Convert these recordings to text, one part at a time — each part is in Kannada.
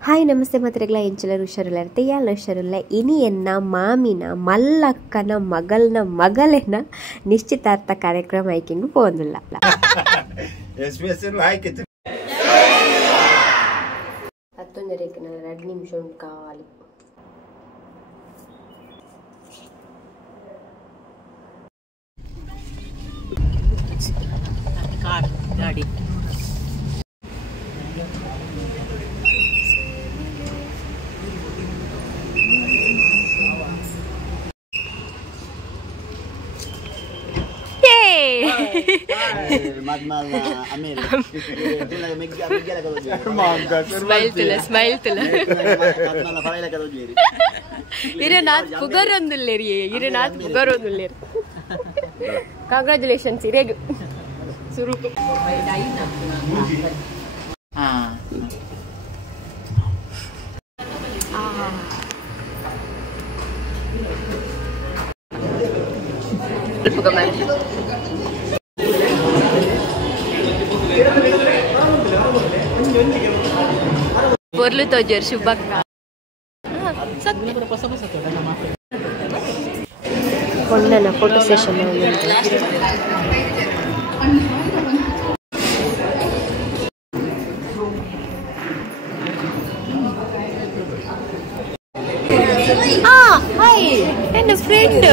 ಹಾಯ್ ನಮಸ್ತೆ ಮಾತ್ರೆಗಳ ಎಂಚಲರು ಹುಷಾರಿಲ್ಲ ಇರುತ್ತೆ ಎಲ್ಲ ಹುಷಾರಿಲ್ಲ ಇನಿಯನ್ನ ಮಾಮಿನ ಮಲ್ಲಕ್ಕನ ಮಗಲಿನ ನಿಶ್ಚಿತಾರ್ಥ ಕಾರ್ಯಕ್ರಮ ಆಯ್ಕೆಂಗು పోందిಲ್ಲ ಹತ್ತೊಂದರಿಗೆ 2 ನಿಮಿಷ ಕಾవాలి ಕಾರ್ ಗಾಡಿ ಸ್ಮೈಲ್ ತುಲ ಇರನಾಥ್ ಪುಗರೊಂದುಲ್ಲೇರಿ ಕಾಂಗ್ರಾಚುಲೇಷನ್ಸ್ ಇರೇಗು ಶುರು పొర్లు తోజర్ శుభక్ కొండన ఫోటో సెషన్ ಹಾಯ್ ನನ್ನ ಫ್ರೆಂಡ್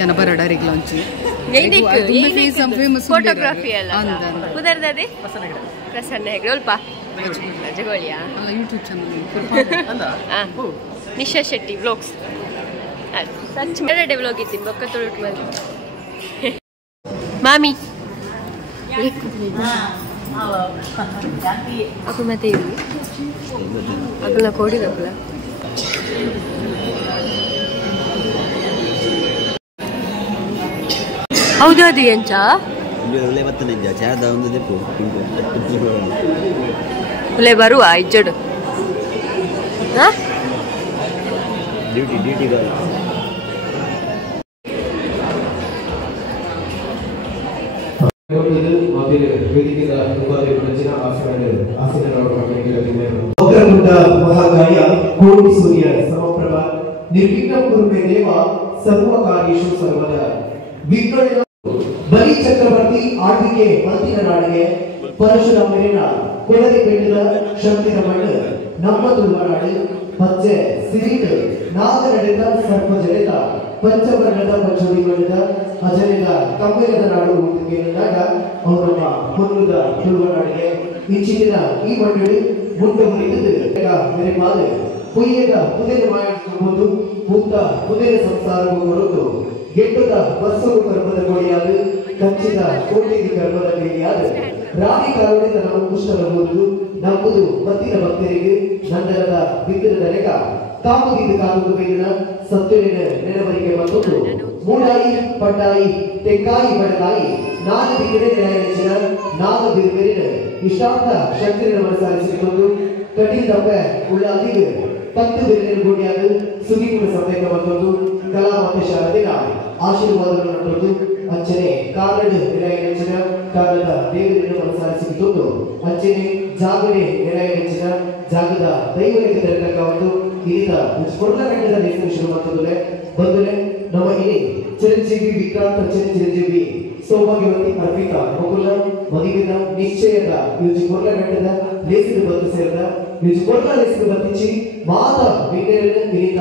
ಜನಪರ ಲಾಂಚ್ ಫೋಟೋಗ್ರಫಿ ಅಲ್ಲ ಕುದರ್ದದೆ ಪ್ರಸನ್ನ ಹೆಗ್ಡೆ ಅಲ್ಪ ಜಗೋಳಿಯಾ YouTube channel Nisha Shetty vlogs ಸಚ್ ಮೇರೆ ವ್ಲಾಗ್ ಇತ್ತೀನಿ ಬೊಕ್ಕ ತೊಳಟ್ ಮಾಡಿ ಮಾಮಿ ಅಪ್ಪ ಮತ್ತೆ ಇರು ಅಗಲ ಕೊಡಿದಪ್ಪಲ ಹೌದು ಅದು ಎಂಚ ಉಲೆ ಬರುವ ಇಜ್ಜಡು ಡ್ಯೂಟಿ ಮಹಾಗಾಯ ಕೋಟಿ ಸೂರ್ಯ ಸಮಪ್ರಭ ನಿರ್ವಿಘ್ನ ಕುರುಮೇ ದೇವ ಸರ್ವ ಕಾರ್ಯೇಷು ಸರ್ವದ ವಿಘ್ನ ಬಲಿ ಚಕ್ರವರ್ತಿ ಆಳ್ವಿಕೆ ಮತ್ತಿನ ನಾಡಿಗೆ ಪರಶುರಾಮನ ಕೊಳರಿ ಬೆಟ್ಟದ ಶಕ್ತಿನ ಮಣ್ಣು ನಮ್ಮ ತುಳುವನಾಡು ಪಚ್ಚೆ ಸಿರಿದು ನಾಗ ನಡೆದ ಸರ್ಪ ಜಡಿತ ಪಂಚವರ್ಣದ ಪಂಚಮಿಗಳಿಂದ ಅಜನಿದ ಕಮ್ಮಿರದ ನಾಡು ಕೇಳಿದಾಗ ಅವರಮ್ಮ ಹೊನ್ನುದ ತುಳುವನಾಡಿಗೆ ಇಂಚಿನ ಈ ಮಂಡಳಿ ಮುಂದೆ ಮುರಿದು ಮೇರೆ ಮಾಲೆ ಪುಯ್ಯದ ಪುದೇನ ಮಾಡಿಕೊಂಡು ಪೂತ ಪುದೇನ ಸಂಸಾರವು ಹೊರತು ಗೆಟ್ಟದ ಬಸ್ಸು ಕರ್ಮದ ಗೋಳಿಯಾದ ಕಂಚಿದ ಕೋಟಿಗೆ ಕರ್ಮದ ಬೇಡಿಯಾದ ರಾಣಿ ಕಾರುಣಿತ ನಾವು ಕುಷ್ಟರಬಹುದು ನಂಬುದು ಮತ್ತಿನ ಭಕ್ತರಿಗೆ ನಂದರದ ಬಿದ್ದದ ನೆಗ ಕಾಮುಗಿದ್ದು ಕಾಲುದು ಬೇರಿನ ಸತ್ಯನಿನ ನೆನವರಿಗೆ ಮತ್ತೊಂದು ಮೂಡಾಯಿ ಪಡ್ಡಾಯಿ ತೆಕ್ಕಾಯಿ ಬಡಕಾಯಿ ನಾಲ್ಕು ದಿಕ್ಕಡೆ ನೆಲೆಯಚ್ಚಿನ ನಾಲ್ಕು ಬಿರುಬೇರಿನ ಇಷ್ಟಾರ್ಥ ಶಕ್ತಿನ ಮನಸಾರಿಸಿಕೊಂಡು ಕಟಿ ತಪ್ಪೆ ಉಳ್ಳ ಅದಿಗೆ 10 ಬಿರುವಿನ ಗೋಡಿಯಾದ ಸುಗಿಪುರ ಸಂವೇಗ ಮತ್ತೊಂದು ಕಲಾ ಮತ್ತು ಶಾರದಿನ ಆಶೀರ್ವಾದಗಳನ್ನು ನಟೊಂದು ಅಂಚನೆ ಕಾರಣ ನೆಲೆಯಚ್ಚಿನ ಕಾಲದ ದೇವರನ್ನು ಮನಸಾರಿಸಿಕೊಂಡು ಅಂಚನೆ ಜಾಗನೆ ನೆಲೆಯಚ್ಚಿನ ಜಾಗದ ದೈವರಿಗೆ ತರತಕ್ಕ ಒಂದು ಇರಿದ ಸ್ಫೋಟಕಂಡದ ನೇತೃತ್ವ ಮತ್ತೊಂದು ಬಂದರೆ ನಮ್ಮ ಇಲ್ಲಿ ಚಿರಂಜೀವಿ ವಿಕ್ರಾಂತ್ ಚಿರಂಜೀವಿ ಸೌಭಾಗ್ಯವತಿ ಅರ್ಪಿತಾ ಮಗುಲ ಮದುವೆದ ನಿಶ್ಚಯದ ಯೂಜಿ ಕೊರ್ಲಗಂಡದ ಲೇಸಿದ ಬಂದು ಸೇರಿದ ಯೂಜಿ ಕೊರ್ಲ ಲೇಸಿದ ಬಂದಿಚ್ಚಿ ಮಾತ ವಿನೇರನ ಇರಿತ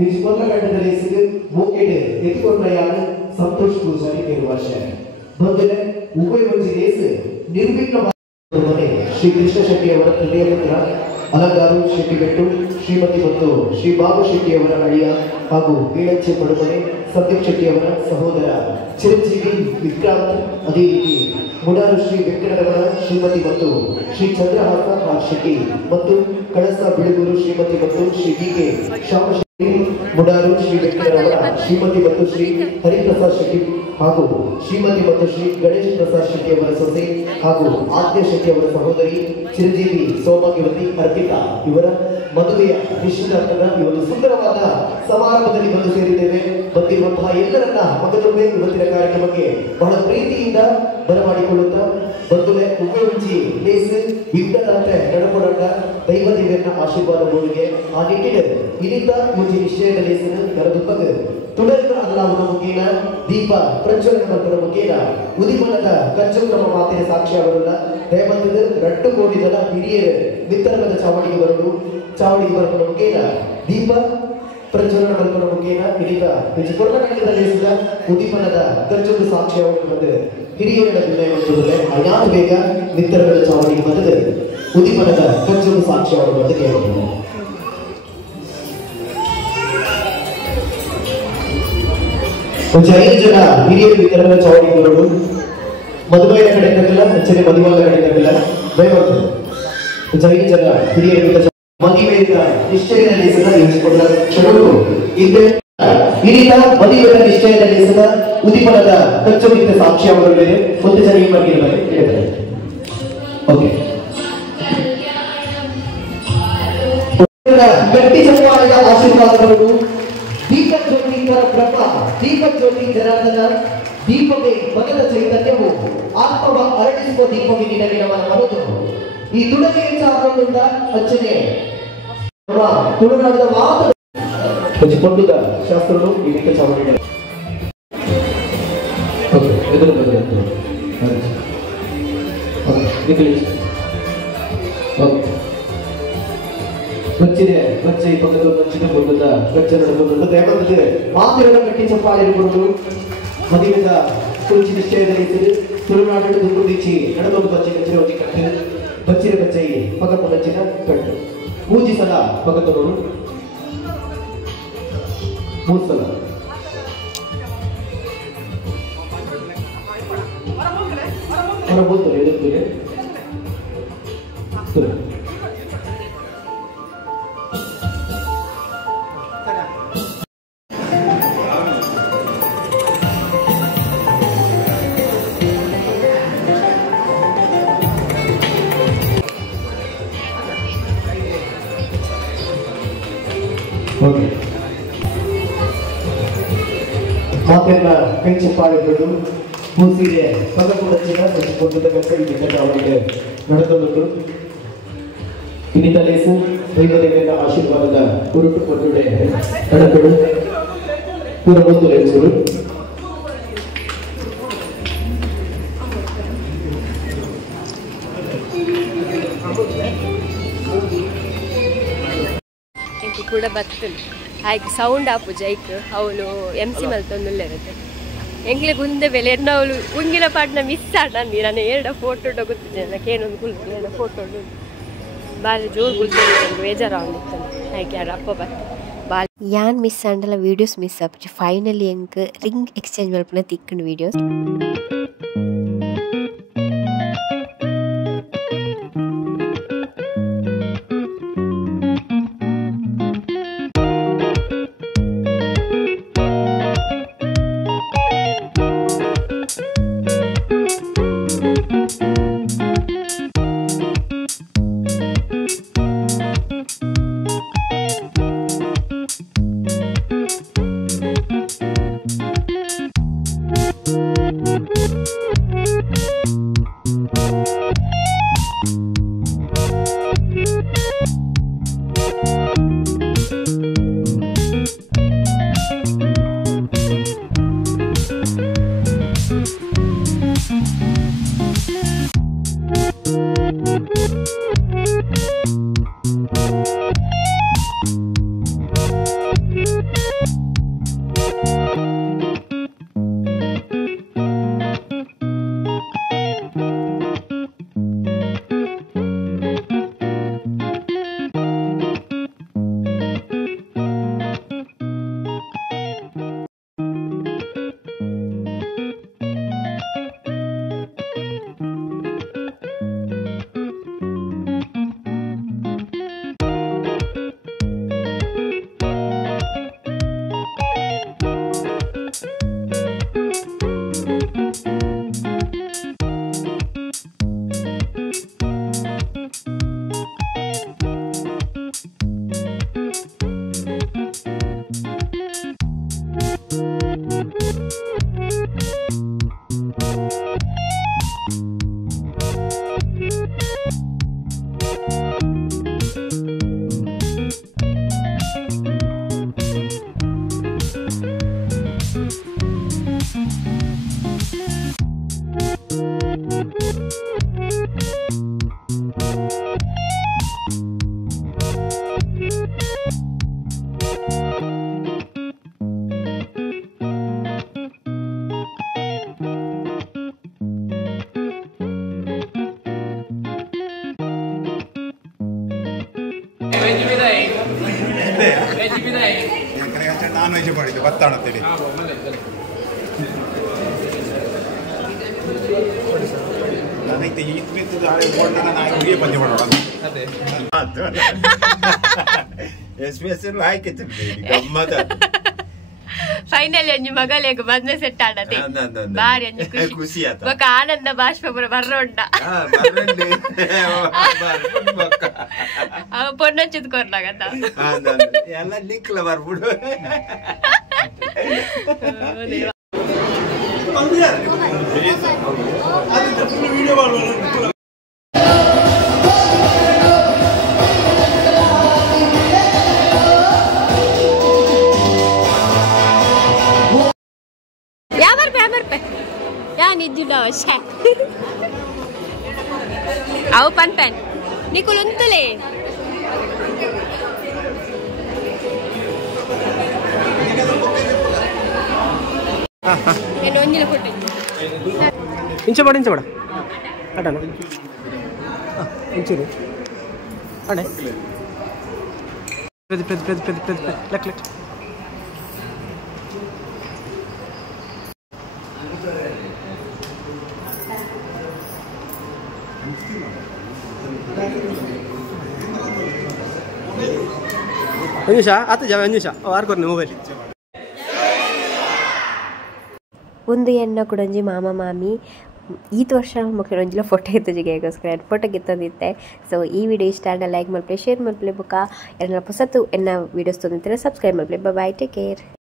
ಯೂಜಿ ಕೊರ್ಲಗಂಡದ ಲೇಸಿದ ಮೂಕೆಡೆ ಎತ್ತಿಕೊಂಡ ಯಾನ ಸಂತೋಷ್ ಪೂಜಾರಿ ಕೇಳು ವರ್ಷ ಬಂದರೆ ಉಭಯ ಮಂಜಿ ಲೇಸ್ ನಿರ್ವಿಘ್ನ ಮನೆ ಶ್ರೀ ಕೃಷ್ಣ ಶೆಟ್ಟಿ ಅವರ ತೃತೀಯ ಪುತ್ರ ಅಲಂಗಾರು ಶೆಟ್ಟಿಬೆಟ್ಟು ಶ್ರೀಮತಿ ಮತ್ತು ಶ್ರೀ ಬಾಬು ಶೆಟ್ಟಿ ಅವರ ಅಳಿಯ ಹಾಗೂ ಬೀಳಚ್ಚೆ ಪಡುಮನೆ ಸತ್ಯಂ ಶೆಟ್ಟಿ ಅವರ ಸಹೋದರ ಚಿರಂಜೀವಿ ವಿಕ್ರಾಂತ್ ಅದೇ ರೀತಿ ಮುಡಾರು ಶ್ರೀ ವೆಂಕಟರಮಣ ಶ್ರೀಮತಿ ಮತ್ತು ಶ್ರೀ ಚಂದ್ರಹಾಸ ಶೆಟ್ಟಿ ಮತ್ತು ಕಳಸ ಬಿಳುಗೂರು ಶ್ರೀಮತಿ ಮತ್ತು ಶ್ರೀ ಕೆ ಶ್ಯಾಮ ಶೆಟ್ಟಿ ಮುಡಾರು ಶ್ರೀ ವೆಂಕಟರಮಣ ಶ್ರೀಮತಿ ಮತ್ತು ಶ್ರೀ ಹರಿಪ್ರಸಾದ್ ಶೆಟ್ಟಿ ಹಾಗೂ ಶ್ರೀಮತಿ ಮತ್ತು ಶ್ರೀ ಗಣೇಶ್ ಪ್ರಸಾದ್ ಶೆಟ್ಟಿ ಅವರ ಸೊಸೆ ಹಾಗೂ ಆದ್ಯ ಶೆಟ್ಟಿ ಅವರ ಸಹೋದರಿ ಚಿರಂಜೀವಿ ಸೌಭಾಗ್ಯವತಿ ಅರ್ಪಿತಾ ಇವರ ಮದುವೆಯ ನಿಶ್ಚಿತಾರ್ಥದ ಈ ಒಂದು ಸುಂದರವಾದ ಸಮಾರಂಭದಲ್ಲಿ ಬಂದು ಸೇರಿದ್ದೇವೆ. ಬಂದಿರುವಂತಹ ಎಲ್ಲರನ್ನ ಮಗದೊಮ್ಮೆ ಇವತ್ತಿನ ಕಾರ್ಯಕ್ರಮಕ್ಕೆ ಬಹಳ ಪ್ರೀತಿಯಿಂದ ಬರಮಾಡಿಕೊಳ್ಳುತ್ತಾ ಬಂದುಲೆ ಉಪಯೋಗಿಸಿ ಲೇಸು ಯುಕ್ತದಂತೆ ನಡಪಡಕ ದೈವ ದೇವರನ್ನ ಆಶೀರ್ವಾದ ಬೋಳಿಗೆ ಆ ನಿಟ್ಟಿನ ಇನಿತ ಮುಜಿ ನಿಶ್ಚಯದ ಲೇಸನ್ನು ಕರೆದುಕೊಂಡು തുടരുന്ന അല്ലാഹുവിന്റെ മുഖേന ദീപ പ്രജ്വലനങ്ങളുടെ മുഖേന ഉദിമനದ ಕಚ್ಚುಕ್ರಮ ಮಾತಿನ ಸಾಕ್ಷಿಯಾಗಲ್ಲ. ರೇವಂತದ 2 ಕೋಟಿ ಜನ ಹಿರಿಯರು ವಿತರಣದ ಚಾವಡಿಗೆ ಬರಲು ಮುಖೇನ ದೀಪ ಪ್ರಜ್ವಲನಗಳ ಮುಖೇನ ಹಿಡಿದ ಕೊರಕಂಡದ ದೇಶದ ಉದಿಮನದ ಕಚ್ಚುಕ್ರ ಸಾಕ್ಷಿಯಾಗಲು ಹಿರಿಯರ ವಿನಯವಂತರೇ ಅಜ್ಞಾತ ಬೇಗ ವಿತರಣದ ಚಾವಡಿಗೆ ಬಂದದ ಉದಿಮನದ ಕಚ್ಚುಕ್ರ ಸಾಕ್ಷಿಯಾಗಲು ಅಂತ ಕೇಳಿದ್ರು. కొంచెం 5 జನ ಹಿರಿಯರು ವಿತರಣದ ಚಾವಡಿಗೆ ಬರಲು ಮದುವೆಯ ಕಡೆಗಲ್ಲ ಹೆಚ್ಚಿನ ಮದುವೆಯ ಕಡೆಗಲ್ಲ ದಯವಿಟ್ಟು కొంచెం 5 ಜನ ಹಿರಿಯರು ಮದುವೆಯ ನಿಶ್ಚಯದಲ್ಲಿ ಸದಾ ಯೋಚಿಸಿಕೊಳ್ಳಲು ಇದೆ. ಹಿರಿಯ ಮದುವೆಯ ನಿಶ್ಚಯದಲ್ಲಿ ಸದಾ ಉದಿಮನದ ಕಚ್ಚುಕ್ರ ಸಾಕ್ಷಿಯಾಗಲು ಒಂದು ಜನ ಈ ಬಗ್ಗೆ ಹೇಳಿದ್ದಾರೆ. ಓಕೆ ಗಟ್ಟಿ ಚಪ್ಪಾಳೆಯ ಆಶೀರ್ವಾದಗಳು. ದೀಪಕ್ ಜ್ಯೋತಿಕರ ಬ್ರಹ್ಮ ದೀಪಕ್ ಜ್ಯೋತಿ ಜನಾರ್ದನ ದೀಪವೇ ಮನದ ಚೈತನ್ಯವು ಆತ್ಮವ ಅರಳಿಸುವ ದೀಪವೇ ನಿನಗೆ ನಮನ ಮನದು. ಈ ತುಳಸಿಯ ಚಾರಣದಿಂದ ಅಚ್ಚನೆ ತುಳುನಾಡಿನ ಮಾತು ಹಂಚಿಕೊಂಡಿದ್ದ ಶಾಸ್ತ್ರಗಳು ಈ ರೀತಿ ಚಾವಣಿಗೆ ಎದುರು ಬಚ್ಚೆ ಪಕ್ಕದ ಬಚ್ಚಿನ ಬಂದದ ಗಚ್ಚ ನಡೆದು ದೇವತೆ ಮಾತಿರನ ಕಟ್ಟಿ ಚಪ್ಪಾಳೆ ಇರಬಹುದು. ಮದುವೆದ ಕುಳಿಚಿ ನಿಶ್ಚಯದಲ್ಲಿ ತುಳುನಾಡಿನ ದುರ್ಗುದಿಚ್ಚಿ ನಡೆದೊಂದು ಬಚ್ಚೆ ಕಚ್ಚಿನ ಒತ್ತಿ ಕಟ್ಟು ಬಚ್ಚಿನ ಬಚ್ಚೆ ಪಕ್ಕ ಬಚ್ಚಿನ ಕಟ್ಟು ಪೂಜಿಸಲ ಪಕ್ಕದವರು 3 ಸಲ ಹೊರಬೋತಾರೆ ಎದುರ್ತಾರೆ. ಮಾತೆಲ್ಲ ಕೈ ಚಪ್ಪಾಳೆಗಳು ಮೂಸಿಗೆ ಪದಕುಡಚಿನ ಹಚ್ಚಿಕೊಂಡದ ಕಟ್ಟಡ ಅವರಿಗೆ ನಡೆದುಕೊಂಡು ಇನಿತ ಲೇಸು ದೈವದೇವರ ಆಶೀರ್ವಾದದ ಕುರುಟು ಕೊಟ್ಟುಡೆ ನಡಕಡು ಪೂರ್ವಬಂಧು ಲೇಸರು ಕೂಡ ಬರ್ತದೆ ಹಾಗೆ ಸೌಂಡ್ ಆಪು ಜೈಕ್ ಅವಳು MC ಮಲ್ತೊಂದುಲ್ಲ ಇರುತ್ತೆ ಎಂಗ್ಲೆ ಗುಂದೆ ಬೆಲೆ ಅವಳು ಉಂಗಿನ ಪಾಟ್ನ ಮಿಸ್ ಆಡ ನಾನು 2 ಫೋಟೋ ಗೊತ್ತಿದ್ದೆ ನನಗೆ ಏನೊಂದು ಕುಲ್ತು 2 ಫೋಟೋ ಬಾರಿ ಜೋರು ಗುಲ್ತೇನೆ ಬೇಜಾರು ಅವನಿತ್ತು ಹಾಗೆ ಯಾರು ಅಪ್ಪ ಬಾಲ್ ಯಾನ್ ಮಿಸ್ ಆಂಡಲ್ಲ ವೀಡಿಯೋಸ್ ಮಿಸ್ ಆಪು ಫೈನಲಿ ಎಂಕ್ ರಿಂಗ್ ಎಕ್ಸ್ಚೇಂಜ್ ಮಲ್ಪನ ತಿಕ್ಕಂಡು ವೀಡಿಯೋಸ್ ನಾನ್ ವೆಜ್ ಮಾಡಿದ್ದು ಭತ್ತಾಣ ಅಂತೇಳಿ ನನಗೆ ಈತ್ ಬಿದ್ದು ಹುಡುಗಿ ಪಂದ್ಯ ಮಾಡೋಣ ಆಯ್ಕಿತ್ತು ಗಮ್ಮತ್ತ ಫೈನಲಿ ಒಂಜಿ ಮಗಲೇಗ ಮದ್ವೆ ಸೆಟ್ ಆಡದೆ ಬಾರಿ ಒಂಜಿ ಖುಷಿ ಬೊಕ ಆನಂದ ಬಾಷ್ಪ ಪೂರ ಬರ್ರೋಂಡ ಅವ ಪೊನ್ನೊಂಚಿದ್ ಕೊರ್ಲಾಗತ್ತ ಎಲ್ಲ ನಿಕ್ಲ ಬರ್ಬಿಡು అవు పన్ పెన్ నీకు లుంతులే నేను ಒಂಜಿಲ ಕೊಟ್ಟೆ ಇಂಚಬೇಡ ಅಡನ ಇಂಚಿರಿ ಅಡೆ ಪ್ರತಿ ಲೆಕ್ಕ अन्युषा आता जावे अन्युषा वार करने मोबाइल ಒಂದು ಎನ್ನ ಕುಡಂಜಿ ಮಾಮ ಮಾಮಿ ಈ ವರ್ಷ ಮಕ್ಕಳೊಂಜಿಲ ಫೋಟೋ ಎತ್ತಜಿಗೆಗೋಸ್ಕರ ಫೋಟೋ ಗೆತ್ತಂದಿತ್ತೆ ಸೊ ಈ ವಿಡಿಯೋ ಇಷ್ಟ ಆದ ಲೈಕ್ ಮಲ್ಪೆ ಶೇರ್ ಮಲ್ಪೆ ಬೊಕ ಎಲ್ಲ ಹೊಸತು ಎನ್ನ ವಿಡಿಯೋಸ್ ತೊಂದಿದ್ರೆ ಸಬ್ಸ್ಕ್ರೈಬ್ ಮಲ್ಪೆ ಬಾಯ್ ಟೇಕ್ ಕೇರ್.